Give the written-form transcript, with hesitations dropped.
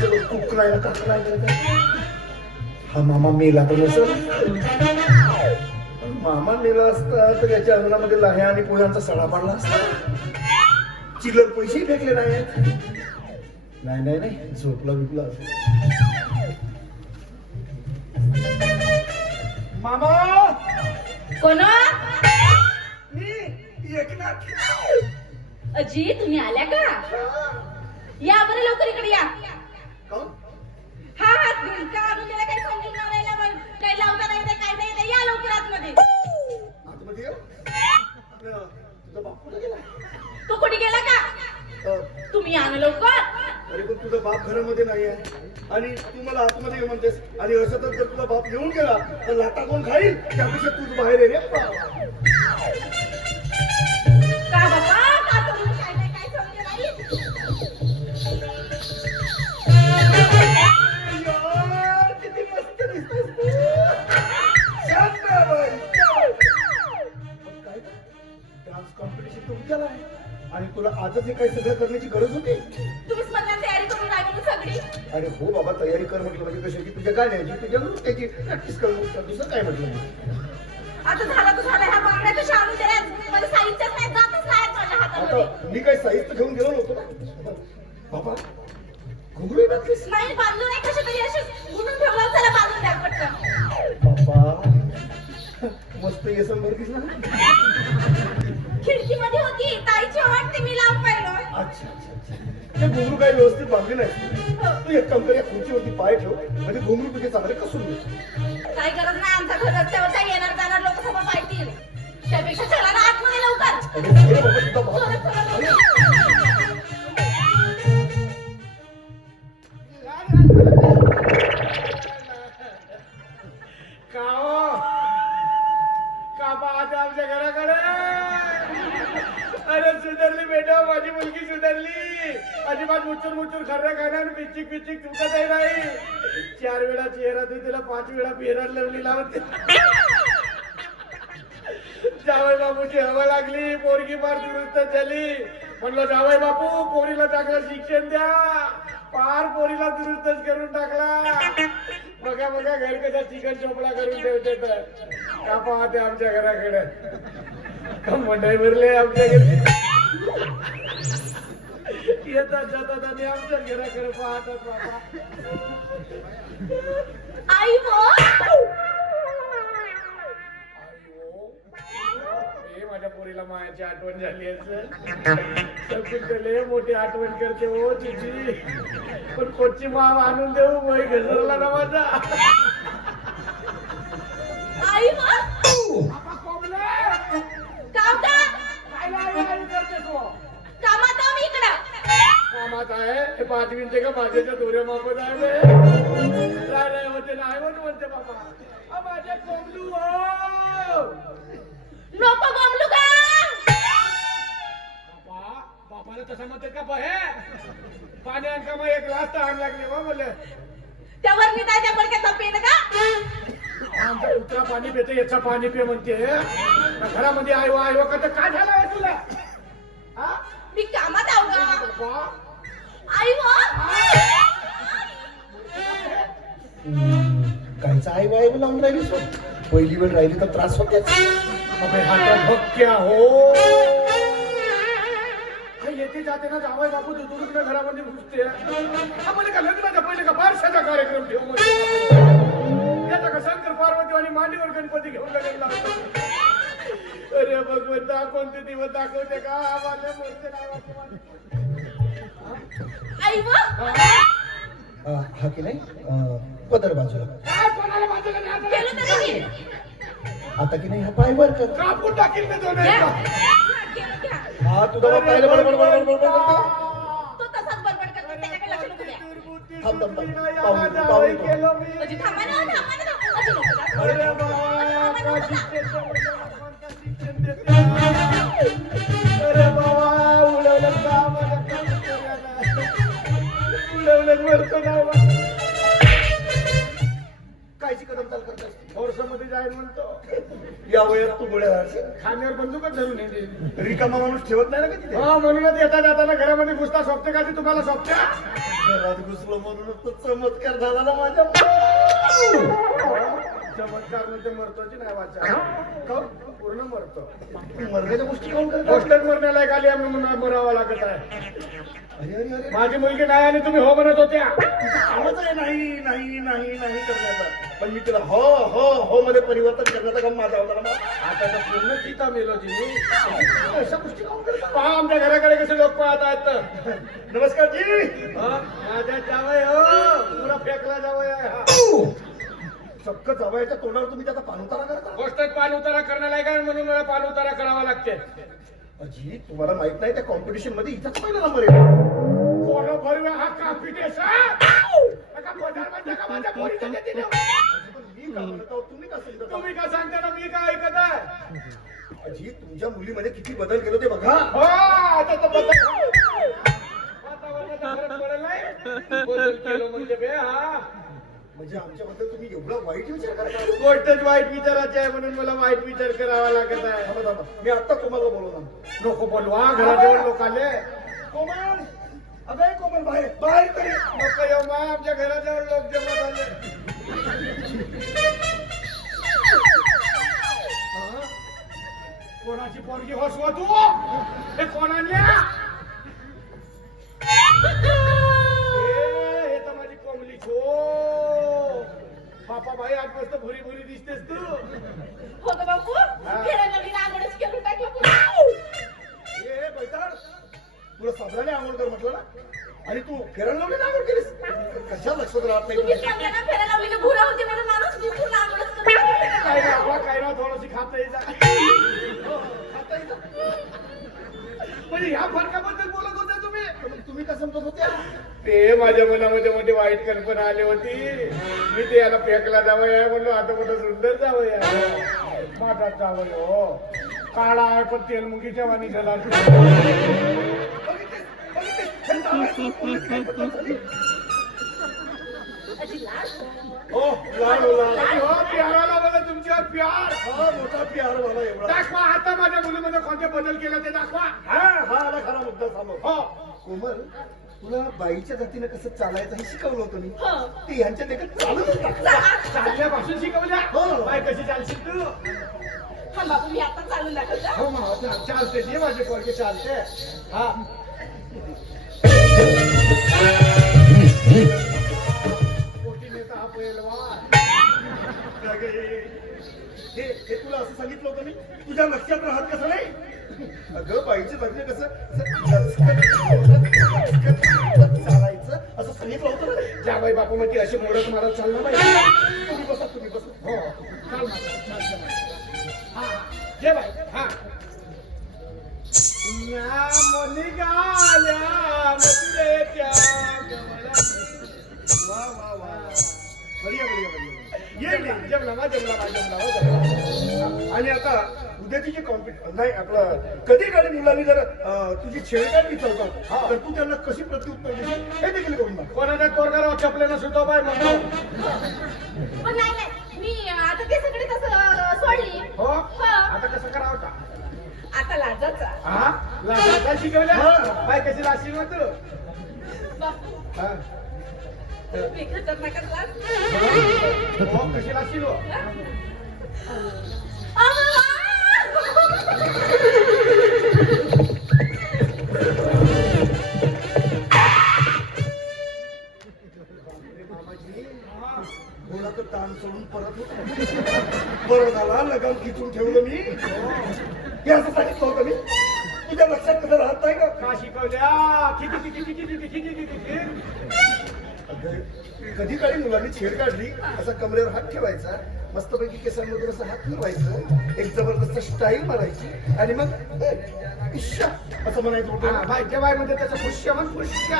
कुकरायला काकरायला हा मामा मेला तर नसेल. मामा मेला असता तर याच्या अंगणामध्ये लाह्या आणि पोह्यांचा सडा पडला असता. चिल्लर पैसे फेकले नाहीत. नाही नाही नाही झोपला बिपला. मामा कोण? मी एकनाथ. अजी तुम्ही आल्या का? या बरं लवकर इकडे या. कोण? हा हा का आणून दिला काय समजून लावायला मग काय लावता नाही काय नाही या लवकर आतमध्ये. आतमध्ये ये. तुझा बाप कुठे गेला? तो कुठे गेला का? तुम्ही या ना लवकर. अरे पण तुझा बाप घरामध्ये नाहीये आणि तू मला आतमध्ये ये म्हणतेस. आणि असं तर जर तुझा बाप येऊन गेला तर लाटा कोण खाईल? त्यापेक्षा तूच बाहेर ये रे. का बाबा का तुम्ही काय नाही काय समजलं नाही. यार किती मस्त दिसतेस तू. शांत बाई. काय डान्स कॉम्पिटिशन तर उद्याला आहे आणि तुला आजच हे काही सगळं करण्याची गरज होती. तुम्हीच मला तयारी करून राहिली सगळी. अरे हो बाबा तयारी कर म्हटलं म्हणजे कशी की तुझ्या गाण्याची तुझ्या नृत्याची प्रॅक्टिस कर. दुसरं काय म्हटलं. आता झाला तर झाला ह्या बांगड्या कशा आणून दिल्या मला साहित्यच नाही जातच नाही माझ्या हातामध्ये. आता मी काही साहित्य घेऊन गेलो नव्हतो ना. बाबा घुंगरू घातलीस. नाही बांधलं नाही कशा तरी अशी म्हणून ठेवला चला बांधून द्या पटकन. बाबा मस्त येसन भरतीस ना. खिडकीमध्ये होती ताईची वाटते मी लांब पाहिलं. अच्छा अच्छा अच्छा. ते घुंगरू काही व्यवस्थित बांधले नाही. तू एक काम कर या खुर्चीवरती पाय ठेव म्हणजे घुंगरू तुझे चांगले कसून दे. काही गरज नाही आमचा घर रस्त्यावरच्या येणार जाणार लोक सभा पाहतील. त्यापेक्षा चला ना आतमध्ये लवकर. अरे बाबा तुझा बाप. चला, चला, अरे. का पाहते आमच्या घराकडे. अरे सुधरली बेटा माझी मुलगी सुधरली. अजिबात मुचूर मुचूर खर्या खाण्यावर पिचिक पिचिक तुमचं नाही. 4 वेळा चेहरा तू तिला 5 वेळा पेहरायला लावली लावते. जावई बापूची हवा लागली. पोरगी फार दुरुस्त झाली. म्हणलं जावई बापू पोरीला चांगलं शिक्षण द्या. पार पोरीला दुरुस्तच करून टाकला. बघा बघा घर कसा चिकन चोपडा करून ठेवते. तर का पाहते आमच्या घराकडे. मंडई भरले आमच्या घरी. येतात जातात आणि आमच्या घराकडे पाहतात बाबा. आई हो माझ्या पोरीला मायाची आठवण झाली असेल. मोठी आठवण करते हो तुझी. पण कोणची माव आणून देऊ वय घसरला ना माझा. आई हो कामात आहो इकडं. कामात आहे हे 5 मिनिटे का माझ्याच्या दोऱ्या मापत आहे. नाही होते नाही म्हणते बाबा. माझ्या कोंबलू हो नको गमलू का? बापाला तसा म्हणते का हे पाणी आणका मग 1 ग्लास तर आण लागले बा बोल. त्यावर मी काय त्या बडक्यात पेन का? आमचा कुत्रा पाणी पिते याचा पाणी पे म्हणते. घरामध्ये आयो आयो का तर काय झालं आहे तुला. मी कामात आहो का? आई हो कायचा आई बाई लावून राहिली सो. पहिली वेळ राहिली तर त्रास होते. अबे हाता भक्क्या हो. येते जाते ना जावई बापू दुरून घरामध्ये घुसते. आपण का लग्नाचा पहिले का बारशाचा कार्यक्रम ठेवू. याचा का शंकर पार्वती आणि मांडीवर गणपती घेऊन लागला. अरे भगवंता कोणते दिवस दाखवते का आम्हाला मोठे नावाचे. आई हो हा की नाही पदर बाजूला. काय कोणाला बाजूला नाही केलं तरी मी. आता की नाही हा पाय वर कर. कापून टाकील मी दोन घ्या. केलं घ्या. हा तुझा बाप पाहिलं बडबड बडबड बडबड करतो. तो तसाच बडबड करतो त्याच्याकडे लक्ष नको द्या. थांब थांब थांब पाहून केलं मी. अजी थांबा ना थांबा ना अजी नको जा. अरे बाबा का शिक्षण देते. अरे बाबा उडवलं का उडवलं मरतो नाही. कायची कदम चाल करतात. फोर्समध्ये जाईल म्हणतो. या वयात तू गोळ्या खाण्यावर बंदूकच धरून येते. रिकामा माणूस ठेवत नाही ना का तिथे. म्हणूनच येता जाताना घरामध्ये घुसता सोपते का ती तुम्हाला सोपत्या. घरात घुसलो म्हणून तो चमत्कार झाला ना माझ्या. चमत्कार म्हणजे मरतोची नाही वाचा, पूर्ण मरतो. मरण्याच्या गोष्टी कोण करतो? पोस्टर मरण्याला खाली आम्ही मरावा लागत आहे. अरे अरे अरे, माझी मुलगी नाही आणि तुम्ही हो म्हणत होत्या. कामच आहे नाही नाही नाही नाही करण्याचा. पण मी तिला हो हो हो मध्ये परिवर्तन करण्याचा काम माझा होता ना. आता तर पूर्ण चिता मेलोजी मी. अशा गोष्टी कोण करतात? पहा आमच्या घराकडे कसे लोक पाहत आहेत. नमस्कार जी. माझ्या जावई हो, पुरा फेकला जावई आहे हा. चक्क जावयाच्या तोंडावर तुम्ही त्याचा पाणउतारा करता. गोष्टात पान उतारा करण्याला काय म्हणून मला पान उतारा करावा लागते. अजी तुम्हाला माहित नाही त्या कॉम्पिटिशन मध्ये इथंच पहिला नंबर आहे. कोण भरवे हा कॉम्पिटिशन. माझ्या पोरीचं ते दिलं. मी का म्हणत आहोत, तुम्ही का सांगता? तुम्ही का सांगता ना, मी काय ऐकत आहे. अजी तुमच्या मुलीमध्ये किती बदल केलं ते बघा. हो आता तर बदल वातावरणाचा फरक पडेल नाही. बदल केलं म्हणजे बे हा. म्हणजे आमच्याबद्दल तुम्ही एवढा वाईट विचार करता. गोष्टच वाईट विचाराची आहे म्हणून मला वाईट विचार करावा लागत आहे. थांबा, थांबा. मी आता कोमलला बोलवणार. नको बोलवा, घराजवळ लोक आले. कोमल, अगं कोमल बाहेर बाहेर तरी. नको येऊ मा, आमच्या घराजवळ लोक जमा झाले. हा? कोणाची पोरगी हसवा तू? हे कोणाला? हे तर माझी कोंबली छो. बापा बाई आज मस्त भुरी भुरी दिसतेस तू. हो का बापू? हा. फिरायला नवीन आंघोळच केलं टाकलं पुन्हा. ए बैताड, तुला साबणाने आंघोळ कर म्हटलं ना. आणि तू फिरायला लावली ना आंघोळ केलीस. कशा लक्षात राहत तुम्ही नाही. सांगता ना फिरायला लावली की भुरा होती म्हणून माणूस मी पूर्ण आंघोळच करून काय टाकलं. राहा काय राहा थोडीशी खाता येईल. खाता येतं. म्हणजे ह्या फरकाबद्दल बोलत होते तुम्ही. पण तुम्ही का समजत होत्या? ते माझ्या मनामध्ये मोठी वाईट कल्पना आली होती. मी ते याला फेकला जावं म्हणलो, आता मोठं सुंदर जावं माझा जावं हो. काळा आहे पण तेलमुखीच्या वाणी झाला. अशी लाड. हो लाड हो लाड. हो, प्याराला मला तुमच्यावर प्यार. हा मोठा प्यार मला एवढा. दाखवा आता माझ्या मुलीमध्ये कोणते बदल केला ते दाखवा. हा हा आला खरा मुद्दा सांगू. हो कोमल, तुला बाईच्या जातीनं कसं चालायचं हे शिकवलं होतं मी. हो. ते यांच्या देखत चालतच टाकलं. चालल्यापासून शिकवल्या. हो. बाय कशी चालशील तू. हा बापू मी आता चालून दाखवलं. हो मग चालते ते माझे पोरगे चालते. हा पोटी नेता हा पैलवान. हे तुला असं सांगितलं होतं मी. तुझ्या लक्षात राहत कसं नाही. अगं बाईच्या जातीनं कसं चालायचं असं सांगितलं होतं ना. जाबाई बापू मग ती अशी मोडत मारत चाललं पाहिजे. तुम्ही बसा तुम्ही बसा. हो चाल माझा, चाल जमाई. हा जे बाई हा निघाल्या मथुरेच्या गवळणी. वा वा वा. बढिया बढिया बढिया. ये जमला ये. जमला मा जमला मा जमला हो जमला. आणि आता उद्याची जी कॉम्पिटिशन नाही आपलं कधी काढी मुलांनी जर तुझी छेड काढली चौकात तर तू त्यांना कशी प्रत्युत्तर देशील हे देखील करून दाखव. कोणाच्या तोरगारावर चपलेनं सुद्धा बाय म्हणतो. पण नाही नाही मी आता ते सगळे तसं सोडली. हो हो. आता कसं करावं का. आता लाजाचा. हा लाजा शिकवल्या. हा. बाय कशी लाशील मग तू. बापू हा मी खतरनाकच लाज. हो कशी लाशील हो. बोला तर ताण सोडून परत होतो. बरं झाला लगाम खिचून ठेवलं मी. हे असं सांगितलं होतं मी. तुझ्या लक्षात कसं राहत नाही का. का शिकवल्या किती किती किती किती किती किती किती. कधी काळी मुलांनी छेड काढली असा कमरेवर हात ठेवायचा मस्तपैकी केसांमधून असं हात फिरवायचं एक जबरदस्त स्टाईल मारायची आणि मग इश्शा असं म्हणायचं होतं. बायच्या बाय म्हणजे त्याचं पुष्य म्हण पुष्य.